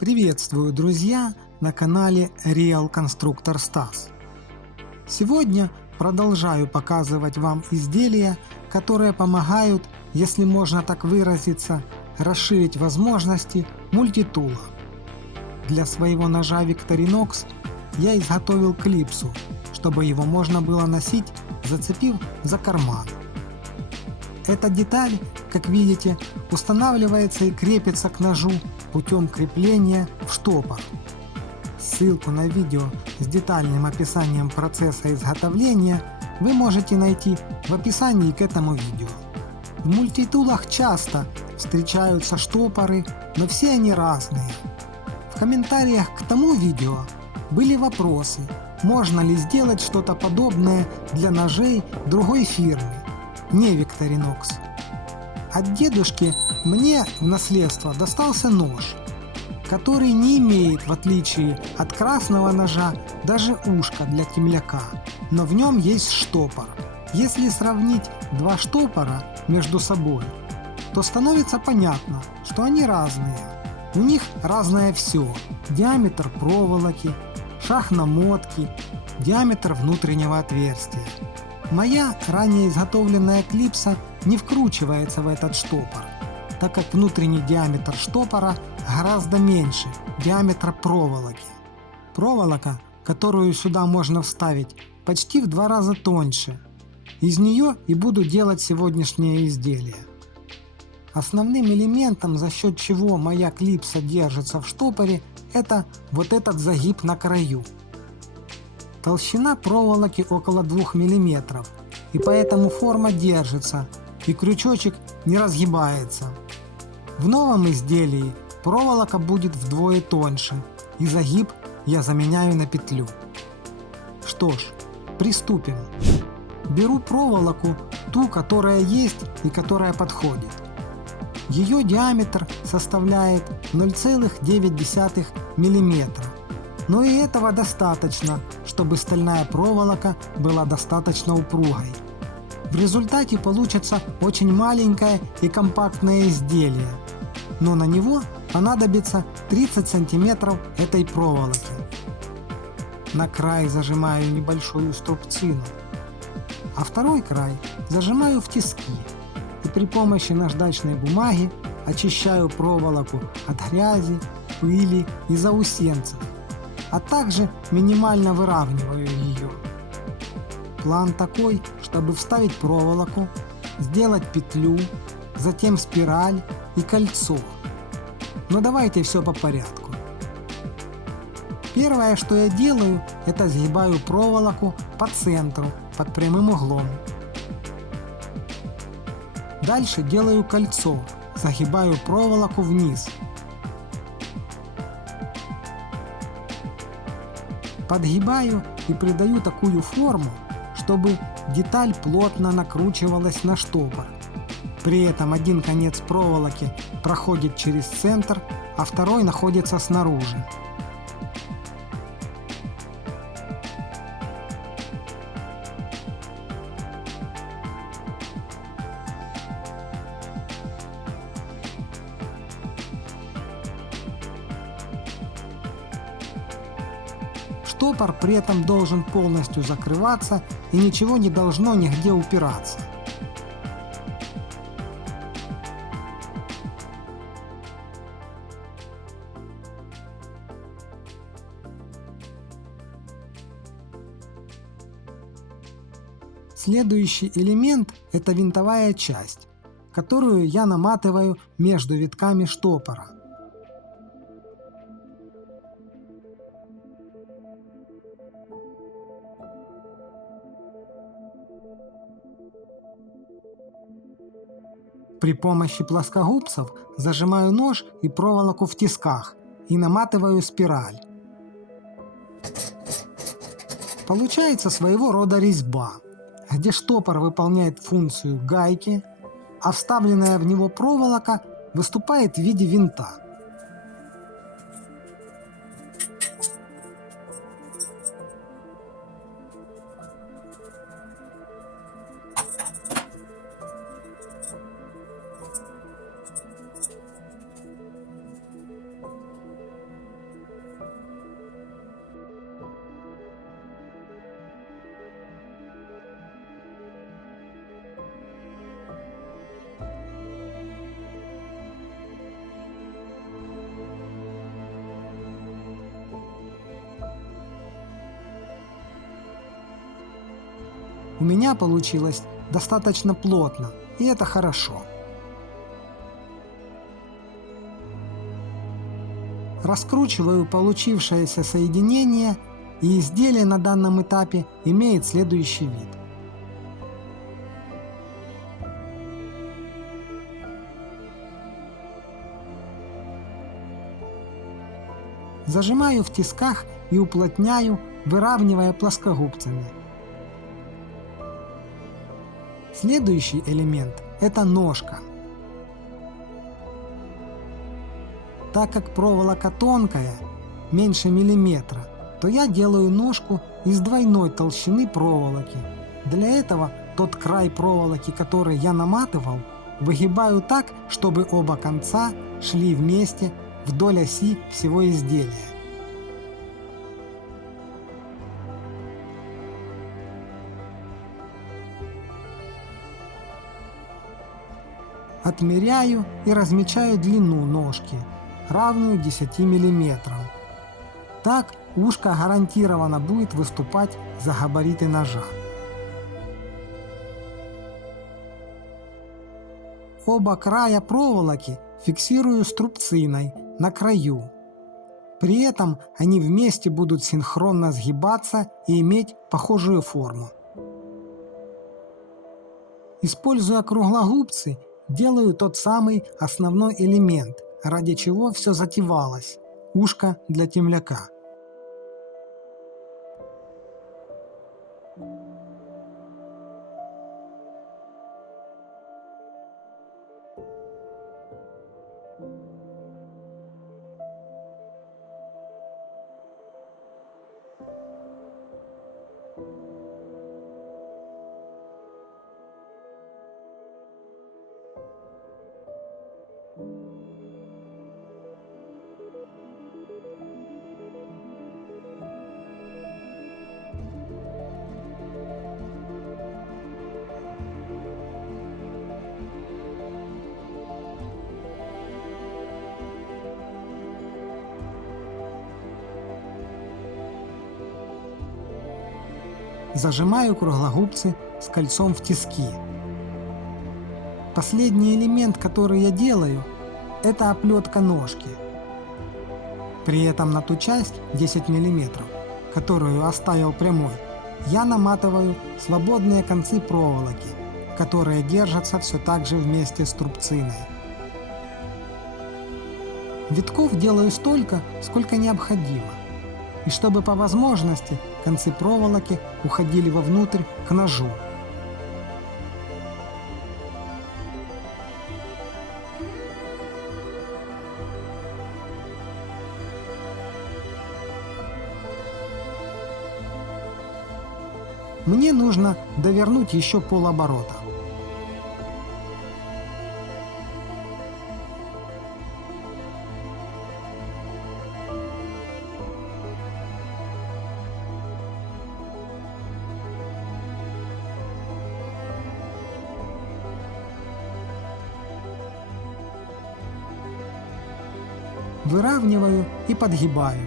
Приветствую, друзья, на канале Real Constructor Stas. Сегодня продолжаю показывать вам изделия, которые помогают, если можно так выразиться, расширить возможности мультитула. Для своего ножа Victorinox я изготовил клипсу, чтобы его можно было носить, зацепив за карман. Эта деталь, как видите, устанавливается и крепится к ножу путем крепления в штопор. Ссылку на видео с детальным описанием процесса изготовления вы можете найти в описании к этому видео. В мультитулах часто встречаются штопоры, но все они разные. В комментариях к тому видео были вопросы, можно ли сделать что-то подобное для ножей другой фирмы, не Victorinox. От дедушки мне в наследство достался нож, который не имеет, в отличие от красного ножа, даже ушка для темляка, но в нем есть штопор. Если сравнить два штопора между собой, то становится понятно, что они разные. У них разное все: диаметр проволоки, шаг намотки, диаметр внутреннего отверстия. Моя ранее изготовленная клипса не вкручивается в этот штопор, так как внутренний диаметр штопора гораздо меньше диаметра проволоки. Проволока, которую сюда можно вставить, почти в 2 раза тоньше. Из нее и буду делать сегодняшнее изделие. Основным элементом, за счет чего моя клипса держится в штопоре, это вот этот загиб на краю. Толщина проволоки около 2 мм, и поэтому форма держится, и крючочек не разгибается. В новом изделии проволока будет вдвое тоньше, и загиб я заменяю на петлю. Что ж, приступим. Беру проволоку, ту, которая есть и которая подходит. Ее диаметр составляет 0,9 мм. Но и этого достаточно, чтобы стальная проволока была достаточно упругой. В результате получится очень маленькое и компактное изделие, но на него понадобится 30 см этой проволоки. На край зажимаю небольшую струбцину, а второй край зажимаю в тиски и при помощи наждачной бумаги очищаю проволоку от грязи, пыли и заусенцев, а также минимально выравниваю ее. План такой, чтобы вставить проволоку, сделать петлю, затем спираль и кольцо. Но давайте все по порядку. Первое, что я делаю, это сгибаю проволоку по центру под прямым углом. Дальше делаю кольцо, загибаю проволоку вниз. Подгибаю и придаю такую форму, чтобы деталь плотно накручивалась на штопор. При этом один конец проволоки проходит через центр, а второй находится снаружи. Штопор при этом должен полностью закрываться и ничего не должно нигде упираться. Следующий элемент – это винтовая часть, которую я наматываю между витками штопора. При помощи плоскогубцев зажимаю нож и проволоку в тисках и наматываю спираль. Получается своего рода резьба, где штопор выполняет функцию гайки, а вставленная в него проволока выступает в виде винта. У меня получилось достаточно плотно, и это хорошо. Раскручиваю получившееся соединение, и изделие на данном этапе имеет следующий вид. Зажимаю в тисках и уплотняю, выравнивая плоскогубцами. Следующий элемент – это ножка. Так как проволока тонкая, меньше миллиметра, то я делаю ножку из двойной толщины проволоки. Для этого тот край проволоки, который я наматывал, выгибаю так, чтобы оба конца шли вместе вдоль оси всего изделия. Отмеряю и размечаю длину ножки, равную 10 мм. Так ушко гарантированно будет выступать за габариты ножа. Оба края проволоки фиксирую струбциной на краю. При этом они вместе будут синхронно сгибаться и иметь похожую форму. Используя круглогубцы, делаю тот самый основной элемент, ради чего все затевалось – ушко для темляка. Зажимаю круглогубцы с кольцом в тиски. Последний элемент, который я делаю, это оплетка ножки. При этом на ту часть 10 мм, которую оставил прямой, я наматываю свободные концы проволоки, которые держатся все так же вместе с трубциной. Витков делаю столько, сколько необходимо. И чтобы по возможности концы проволоки уходили вовнутрь к ножу. Мне нужно довернуть еще полоборота. Выравниваю и подгибаю.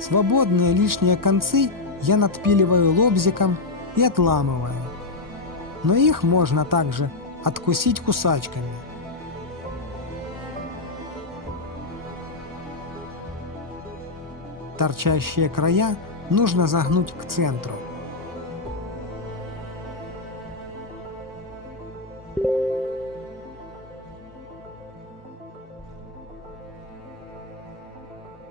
Свободные лишние концы я надпиливаю лобзиком и отламываю. Но их можно также откусить кусачками. Торчащие края нужно загнуть к центру.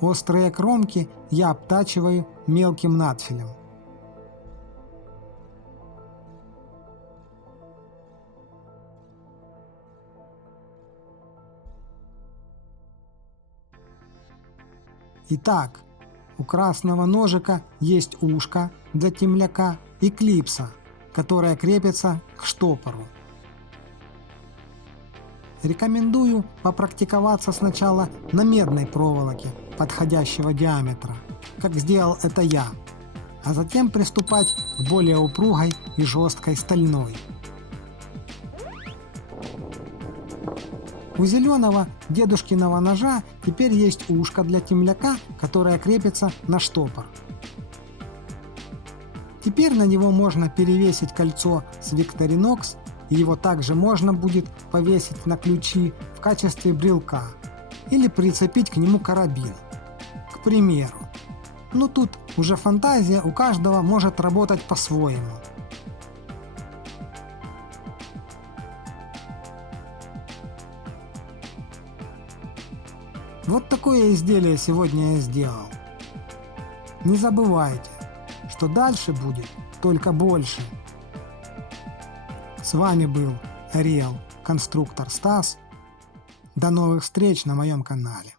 Острые кромки я обтачиваю мелким надфилем. Итак, у красного ножика есть ушко для темляка и клипса, которая крепится к штопору. Рекомендую попрактиковаться сначала на медной проволоке подходящего диаметра, как сделал это я, а затем приступать к более упругой и жесткой стальной. У зеленого дедушкиного ножа теперь есть ушко для темляка, которое крепится на штопор. Теперь на него можно перевесить кольцо с Victorinox, и его также можно будет повесить на ключи в качестве брелка или прицепить к нему карабин, к примеру. Но тут уже фантазия у каждого может работать по-своему. Вот такое изделие сегодня я сделал. Не забывайте, что дальше будет только больше. С вами был Real Конструктор Стас. До новых встреч на моем канале.